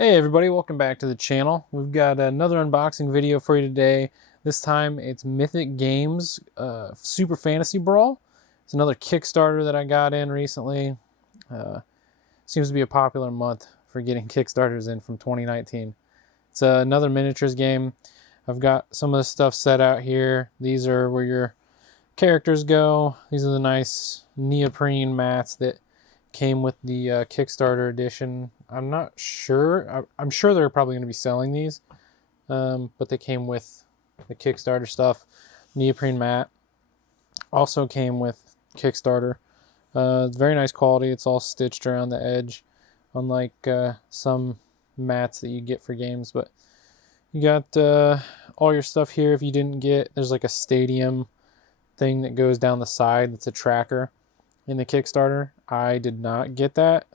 Hey everybody, welcome back to the channel. We've got another unboxing video for you today. This time it's Mythic Games Super Fantasy Brawl. It's another Kickstarter that I got in recently. Seems to be a popular month for getting Kickstarters in from 2019. It's another miniatures game. I've got some of the stuff set out here. These are where your characters go. These are the nice neoprene mats that came with the Kickstarter edition. I'm not sure. I'm sure they're probably going to be selling these, but they came with the Kickstarter stuff. Neoprene mat also came with Kickstarter. Very nice quality. It's all stitched around the edge, unlike some mats that you get for games. But you got all your stuff here. If you didn't get, there's like a stadium thing that goes down the side. That's a tracker in the Kickstarter. I did not get that.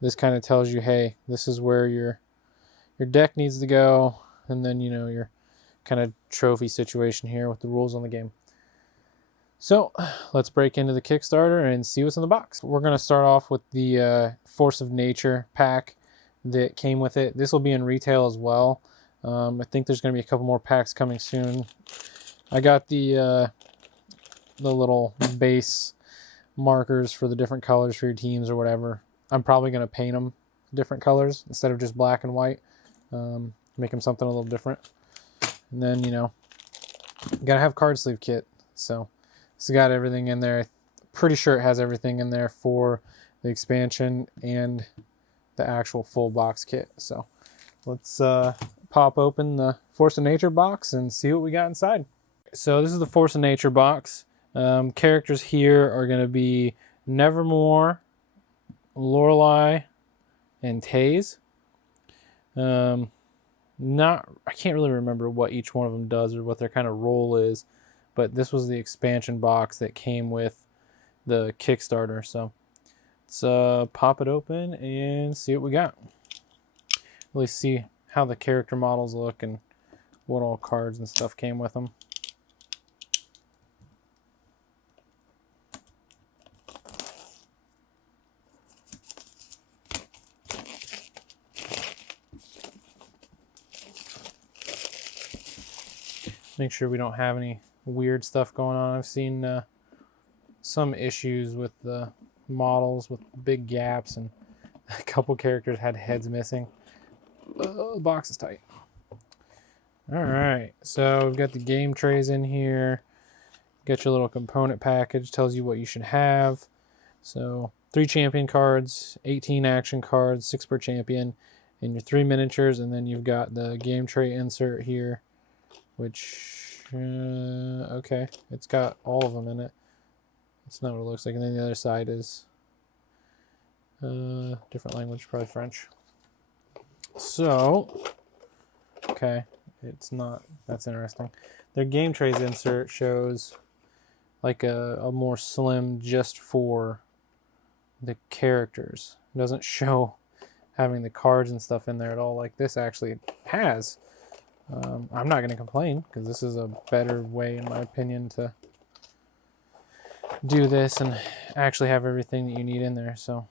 This kind of tells you, hey, this is where your deck needs to go, and then your kind of trophy situation here with the rules on the game. So let's break into the Kickstarter and see what's in the box. We're going to start off with the Force of Nature pack that came with it. This will be in retail as well. I think there's going to be a couple more packs coming soon. I got the little base markers for the different colors for your teams or whatever. I'm probably going to paint them different colors instead of just black and white. Make them something a little different. And then, you got to have card sleeve kit. So it's got everything in there. Pretty sure it has everything in there for the expansion and the actual full box kit. So let's pop open the Force of Nature box and see what we got inside. So this is the Force of Nature box. Characters here are going to be Nevermore, Lorelei, and Taze. I can't really remember what each one of them does or what their kind of role is, but this was the expansion box that came with the Kickstarter. So let's pop it open and see what we got. Really see how the character models look and what all cards and stuff came with them. Make sure we don't have any weird stuff going on. I've seen some issues with the models with big gaps, and a couple characters had heads missing. The box is tight. Alright, so we've got the game trays in here. Got your little component package, tells you what you should have. So 3 champion cards, 18 action cards, 6 per champion, and your 3 miniatures, and then you've got the game tray insert here, which, okay, it's got all of them in it. That's not what it looks like. And then the other side is different language, probably French. So, okay, it's not, that's interesting. Their game trays insert shows like a more slim just for the characters. It doesn't show having the cards and stuff in there at all like this actually has. I'm not going to complain because this is a better way, in my opinion, to do this and actually have everything that you need in there. So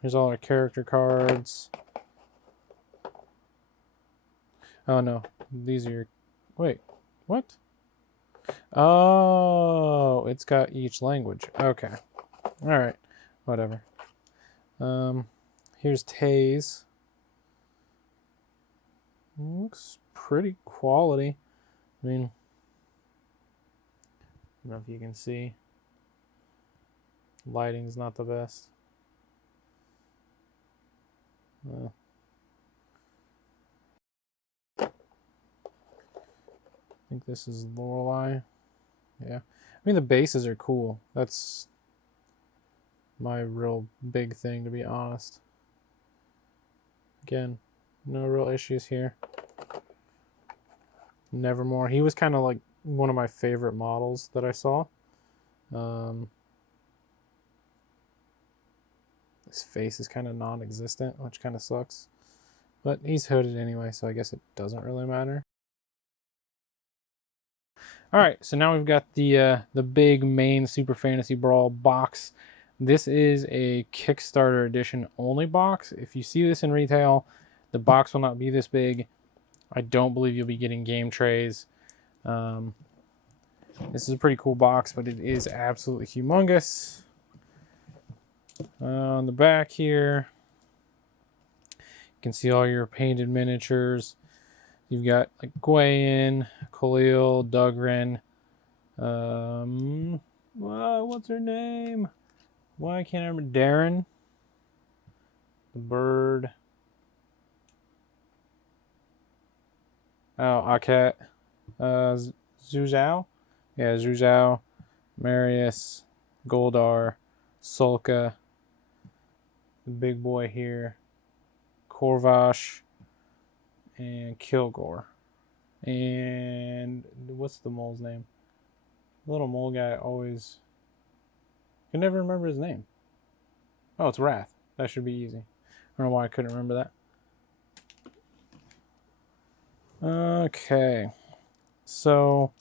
here's all our character cards. Oh no, these are your, wait, what? Oh, it's got each language. Okay, all right, whatever. Here's Taze. Looks pretty quality. I mean, I don't know if you can see. Lighting's not the best. I think this is Lorelei. Yeah. I mean, the bases are cool. That's my real big thing, to be honest. Again, no real issues here. Nevermore. He was kind of like one of my favorite models that I saw. His face is kind of non-existent, which kind of sucks. But he's hooded anyway, so I guess it doesn't really matter. Alright, so now we've got the big main Super Fantasy Brawl box. This is a Kickstarter edition only box. If you see this in retail, The box will not be this big. I don't believe you'll be getting game trays. This is a pretty cool box, but it is absolutely humongous. On the back here, you can see all your painted miniatures. You've got like Gwayin, Khalil, Dugrin. What's her name? Why can't I remember? Darren. The bird. Oh, Akat. Zuzhao. Yeah, Zuzhao. Marius. Goldar. Sulka. The big boy here. Korvash. And Kilgore. And what's the mole's name? The little mole guy always... I can never remember his name. Oh, it's Wrath. That should be easy. I don't know why I couldn't remember that. Okay. So,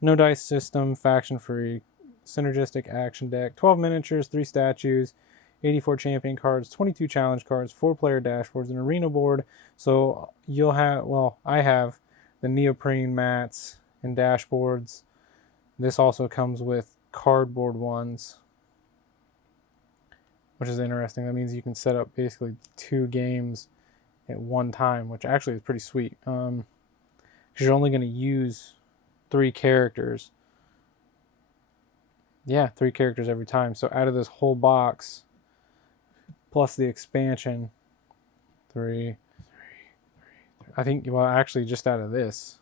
no dice system, faction free, synergistic action deck, 12 miniatures, 3 statues, 84 champion cards, 22 challenge cards, 4-player dashboards, an arena board. So you'll have, well, I have the neoprene mats and dashboards. This also comes with cardboard ones, which is interesting. That means you can set up basically 2 games at one time, which actually is pretty sweet. Because you're only going to use 3 characters. Yeah, 3 characters every time. So out of this whole box, plus the expansion, 3. I think, well, actually just out of this,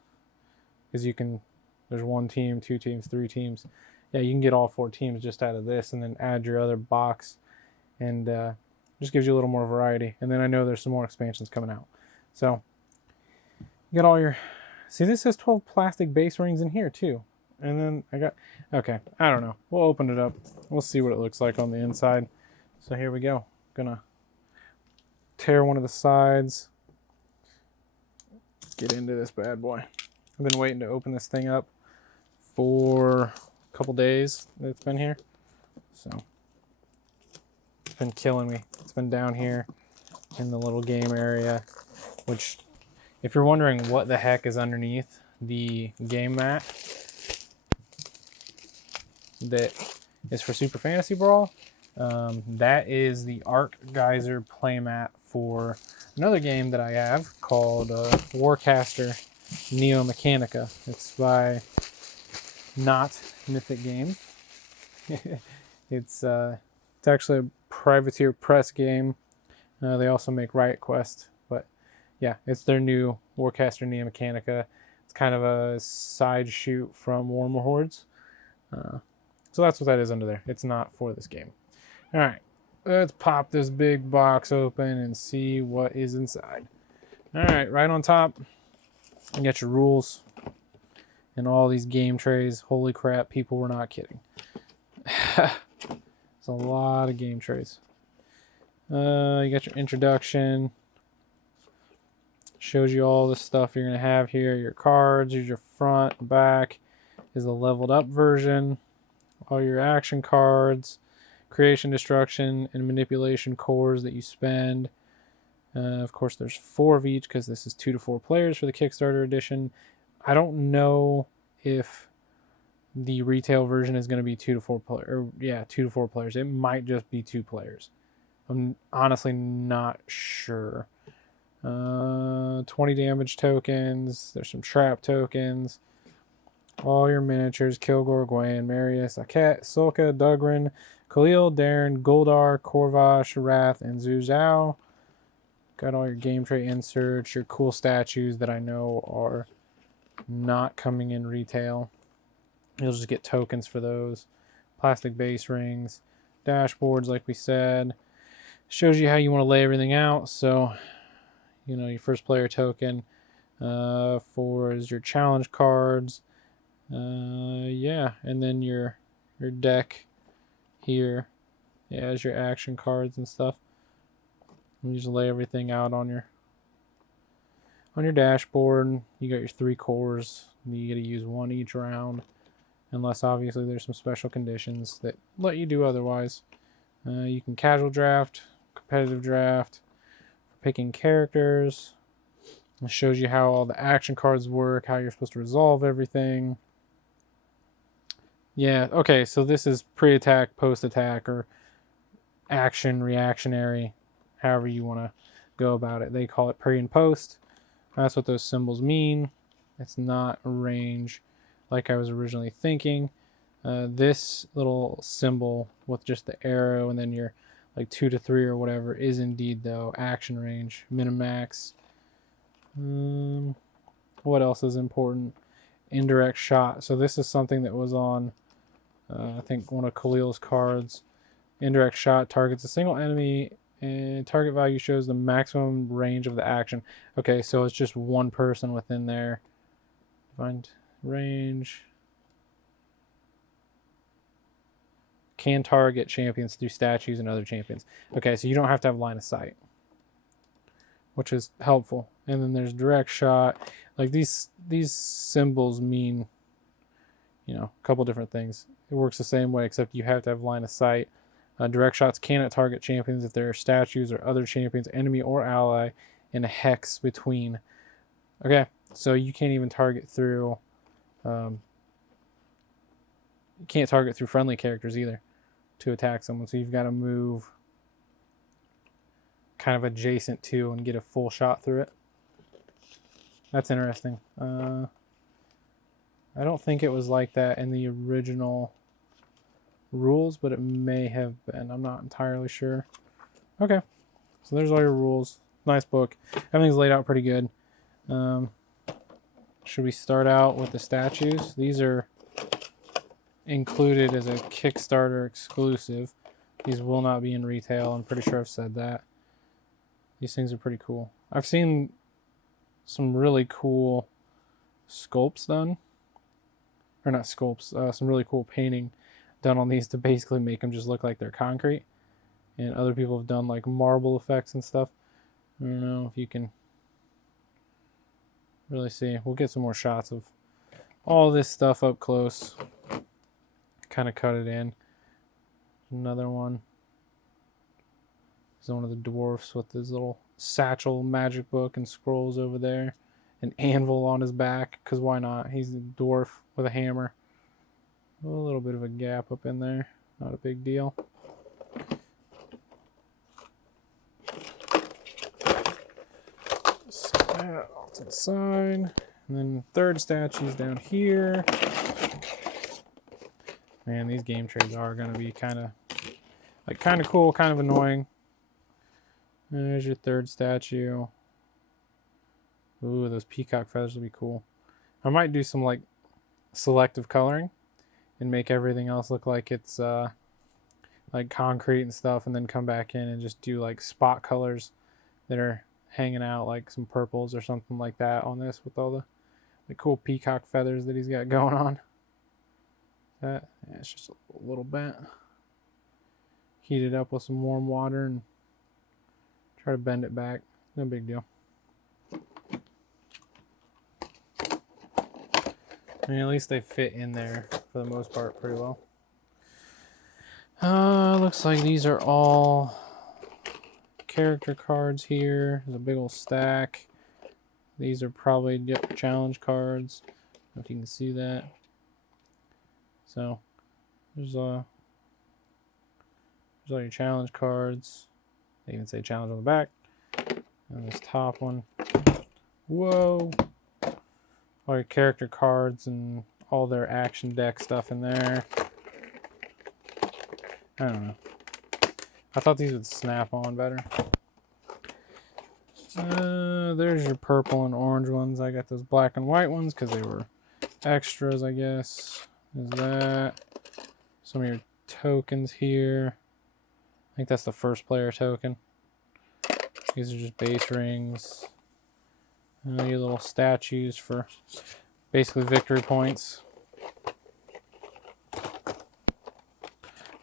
because you can, there's 1 team, 2 teams, 3 teams. Yeah, you can get all 4 teams just out of this, and then add your other box, and just gives you a little more variety. And then I know there's some more expansions coming out. So you got all your, see, this has 12 plastic base rings in here too. And then I got, okay, I don't know. We'll open it up. We'll see what it looks like on the inside. So here we go. Gonna tear one of the sides. Get into this bad boy. I've been waiting to open this thing up for a couple days that it's been here. So it's been killing me. It's been down here in the little game area, which, if you're wondering what the heck is underneath the game mat that is for Super Fantasy Brawl, that is the Arc Geyser playmat for another game that I have called Warcaster Neo Mechanica. It's by not Mythic Games. It's actually a Privateer Press game. They also make Riot Quest, but yeah, it's their new Warcaster Neo Mechanica. It's kind of a side shoot from Warmer Hordes. So that's what that is under there. It's not for this game. All right, let's pop this big box open and see what is inside. All right, right on top, you got your rules and all these game trays. Holy crap, people were not kidding. It's a lot of game trays. You got your introduction. Shows you all the stuff you're going to have here. Your cards, here's your front, back is the leveled up version. All your action cards, creation, destruction, and manipulation cores that you spend. Of course, there's 4 of each because this is 2 to 4 players for the Kickstarter edition. I don't know if the retail version is going to be 2 to 4 players. Yeah, 2 to 4 players. It might just be 2 players. I'm honestly not sure. 20 damage tokens. There's some trap tokens. All your miniatures: Kilgore, Gwayin, Marius, Aket, Sulka, Dugrin, Khalil, Darren, Goldar, Korvash, Wrath, and Zuzhao. Got all your game tray inserts, your cool statues that I know are not coming in retail. You'll just get tokens for those. Plastic base rings, dashboards like we said. Shows you how you want to lay everything out. So, you know, your first player token for is your challenge cards. Yeah, and then your deck here, yeah, as your action cards and stuff. You just lay everything out on your dashboard. You got your 3 cores. You got to use 1 each round, unless obviously there's some special conditions that let you do otherwise. You can casual draft, competitive draft. For picking characters. It shows you how all the action cards work, how you're supposed to resolve everything. Yeah, okay, so this is pre-attack, post-attack, or action, reactionary, however you want to go about it. They call it pre and post. That's what those symbols mean. It's not range like I was originally thinking. This little symbol with just the arrow and then your like 2 to 3 or whatever is indeed, though, action range, minimax. What else is important? Indirect shot. So this is something that was on, I think, one of Khalil's cards. Indirect shot targets a single enemy and target value shows the maximum range of the action. Okay, so it's just one person within there. Find range. Can target champions through statues and other champions. Okay, so you don't have to have line of sight, which is helpful. And then there's direct shot. Like these symbols mean, you know, a couple different things. It works the same way, except you have to have line of sight. Direct shots cannot target champions if there are statues or other champions, enemy or ally, in a hex between. Okay, so you can't even target through. You can't target through friendly characters either to attack someone. So you've got to move kind of adjacent to and get a full shot through it. That's interesting. I don't think it was like that in the original rules, but it may have been. I'm not entirely sure. Okay, so there's all your rules. Nice book. Everything's laid out pretty good. Should we start out with the statues? These are included as a Kickstarter exclusive. These will not be in retail. I'm pretty sure I've said that. These things are pretty cool. I've seen some really cool sculpts done. Or not sculpts, some really cool painting done on these to basically make them just look like they're concrete. And other people have done like marble effects and stuff. I don't know if you can really see. We'll get some more shots of all this stuff up close. Kind of cut it in. Another one. This is one of the dwarfs with his little satchel magic book and scrolls over there. An anvil on his back, because why not? He's a dwarf with a hammer. A little bit of a gap up in there. Not a big deal. Set that off to the side. And then third statue's down here. Man, these game trades are going to be kind of cool, kind of annoying. There's your third statue. Ooh, those peacock feathers would be cool. I might do some like selective coloring and make everything else look like it's like concrete and stuff, and then come back in and just do like spot colors that are hanging out, like some purples or something like that on this with all the cool peacock feathers that he's got going on. Yeah, it's just a little bent. Heat it up with some warm water and try to bend it back. No big deal. I mean, at least they fit in there for the most part pretty well. Looks like these are all character cards here. There's a big old stack. These are probably challenge cards. I don't know if you can see that. So there's all your challenge cards. They even say challenge on the back. And this top one. Whoa! All your character cards and all their action deck stuff in there. I don't know. I thought these would snap on better. There's your purple and orange ones. I got those black and white ones because they were extras, I guess. There's that. Some of your tokens here. I think that's the first player token. These are just base rings. Your little statues for basically victory points.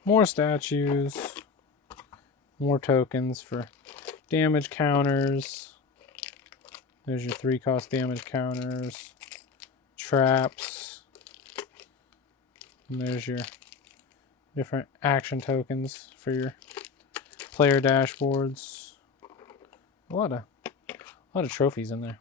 More statues. More tokens for damage counters. There's your 3-cost damage counters. Traps. And there's your different action tokens for your player dashboards. a lot of trophies in there.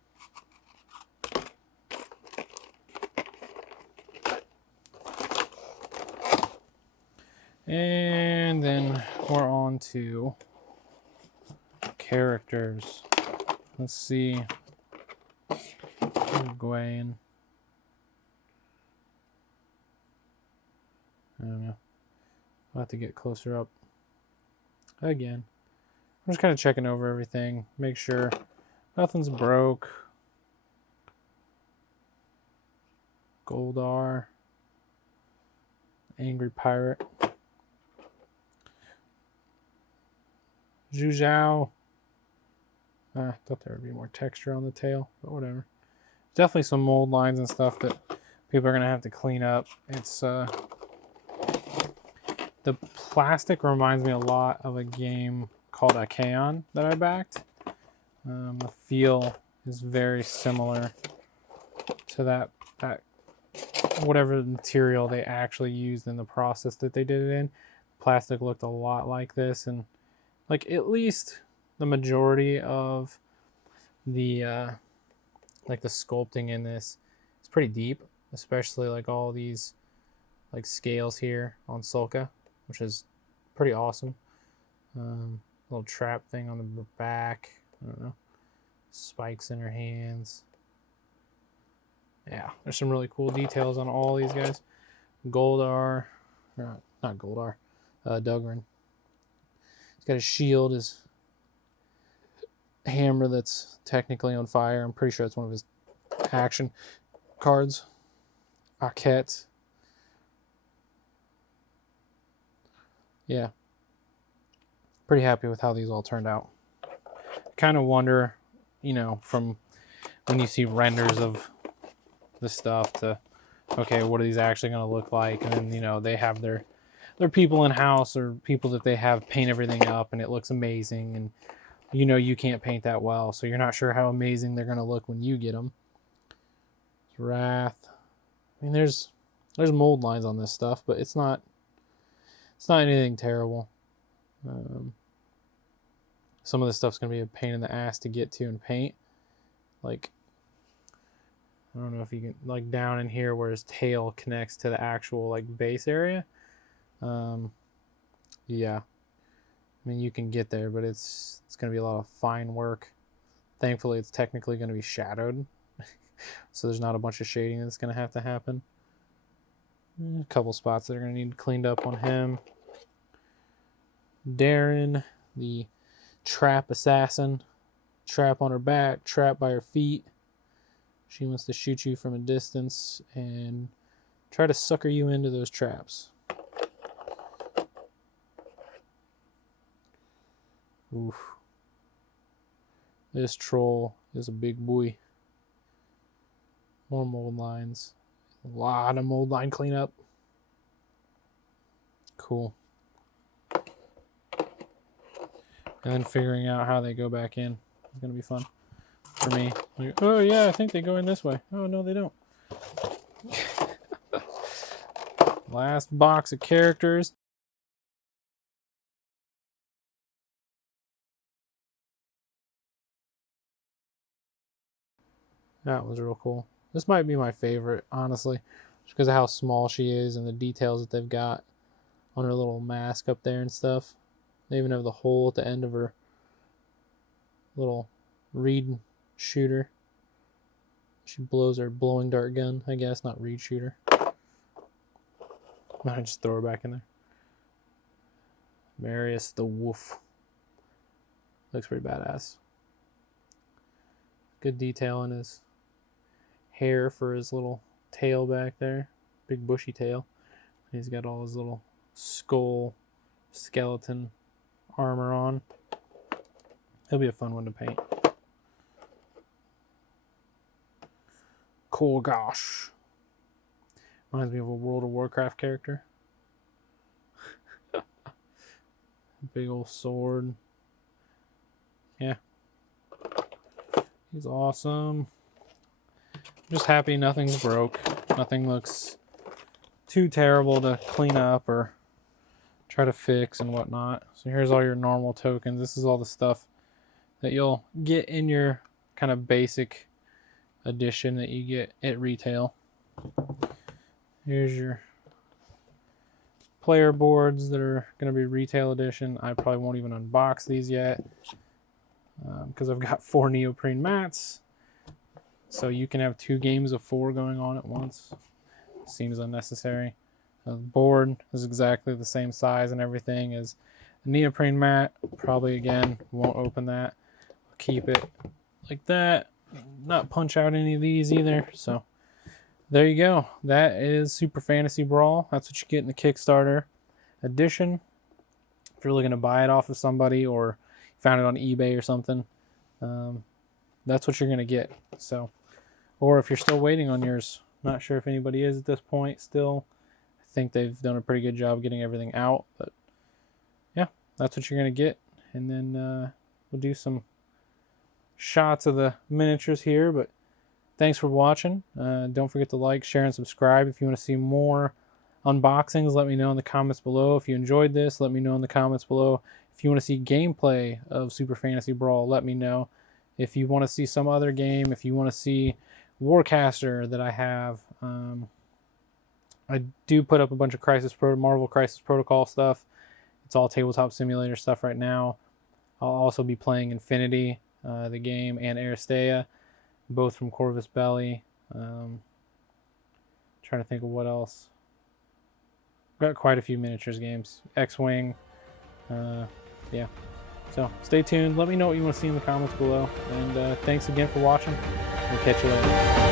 And then we're on to characters. Let's see. Gwen. I don't know. I'll have to get closer up again. I'm just kind of checking over everything, make sure nothing's broke. Goldar. Angry Pirate. Zhu Zhao. I thought there would be more texture on the tail, but whatever. Definitely some mold lines and stuff that people are going to have to clean up. It's the plastic reminds me a lot of a game called Akaon that I backed. The feel is very similar to that whatever material they actually used in the process that they did it in. Plastic looked a lot like this, and like at least the majority of the like the sculpting in this is pretty deep, especially like all these like scales here on Sulka, which is pretty awesome. Little trap thing on the back. I don't know. Spikes in her hands. Yeah, there's some really cool details on all these guys. Goldar, not Goldar, Dugrin. He's got his shield, his hammer that's technically on fire. I'm pretty sure it's one of his action cards. Aket. Yeah. Pretty happy with how these all turned out. Kind of wonder, you know, from when you see renders of the stuff to, okay, what are these actually going to look like? And then, you know, they have their people in house or people that they have paint everything up and it looks amazing, and you know you can't paint that well, so you're not sure how amazing they're going to look when you get them. Wrath. I mean, there's mold lines on this stuff, but it's not anything terrible. Some of this stuff's going to be a pain in the ass to get to and paint. Like, I don't know if you can, like down in here where his tail connects to the actual like base area. Yeah. I mean, you can get there, but it's going to be a lot of fine work. Thankfully, it's technically going to be shadowed. So there's not a bunch of shading that's going to have to happen. A couple spots that are going to need cleaned up on him. Darren, the trap assassin. Trap on her back, trap by her feet. She wants to shoot you from a distance and try to sucker you into those traps. Oof. This troll is a big boy. More mold lines. A lot of mold line cleanup. Cool. And then figuring out how they go back in is going to be fun for me. Like, oh yeah, I think they go in this way. Oh no, they don't. Last box of characters. That was real cool. This might be my favorite, honestly, just because of how small she is and the details that they've got on her little mask up there and stuff. They even have the hole at the end of her little reed shooter. She blows her blowing dart gun, I guess, not reed shooter. I just throw her back in there. Marius the Wolf. Looks pretty badass. Good detail in his hair for his little tail back there. Big bushy tail. He's got all his little skull skeleton armor on. He'll be a fun one to paint. Cool, gosh. Reminds me of a World of Warcraft character. Big old sword. Yeah. He's awesome. Just happy nothing's broke. Nothing looks too terrible to clean up or try to fix and whatnot. So here's all your normal tokens. This is all the stuff that you'll get in your kind of basic edition that you get at retail. Here's your player boards that are going to be retail edition. I probably won't even unbox these yet because I've got 4 neoprene mats. So you can have 2 games of 4 going on at once. Seems unnecessary. The board is exactly the same size and everything as the neoprene mat. Probably, again, won't open that. Keep it like that. Not punch out any of these either. So there you go. That is Super Fantasy Brawl. That's what you get in the Kickstarter edition. If you're looking to buy it off of somebody or found it on eBay or something, that's what you're going to get. So, or if you're still waiting on yours, not sure if anybody is at this point still. I think they've done a pretty good job getting everything out. But yeah, that's what you're going to get. And then we'll do some shots of the miniatures here. But thanks for watching. Don't forget to like, share, and subscribe. If you want to see more unboxings, let me know in the comments below. If you enjoyed this, let me know in the comments below. If you want to see gameplay of Super Fantasy Brawl, let me know. If you want to see some other game, if you want to see Warcaster that I have, I do put up a bunch of Marvel Crisis Protocol stuff. It's all tabletop simulator stuff right now. I'll also be playing Infinity, the game, and Aristea, both from Corvus Belli. Trying to think of what else. Got quite a few miniatures games. X-Wing. Yeah. So stay tuned. Let me know what you want to see in the comments below. And thanks again for watching. We'll catch you later.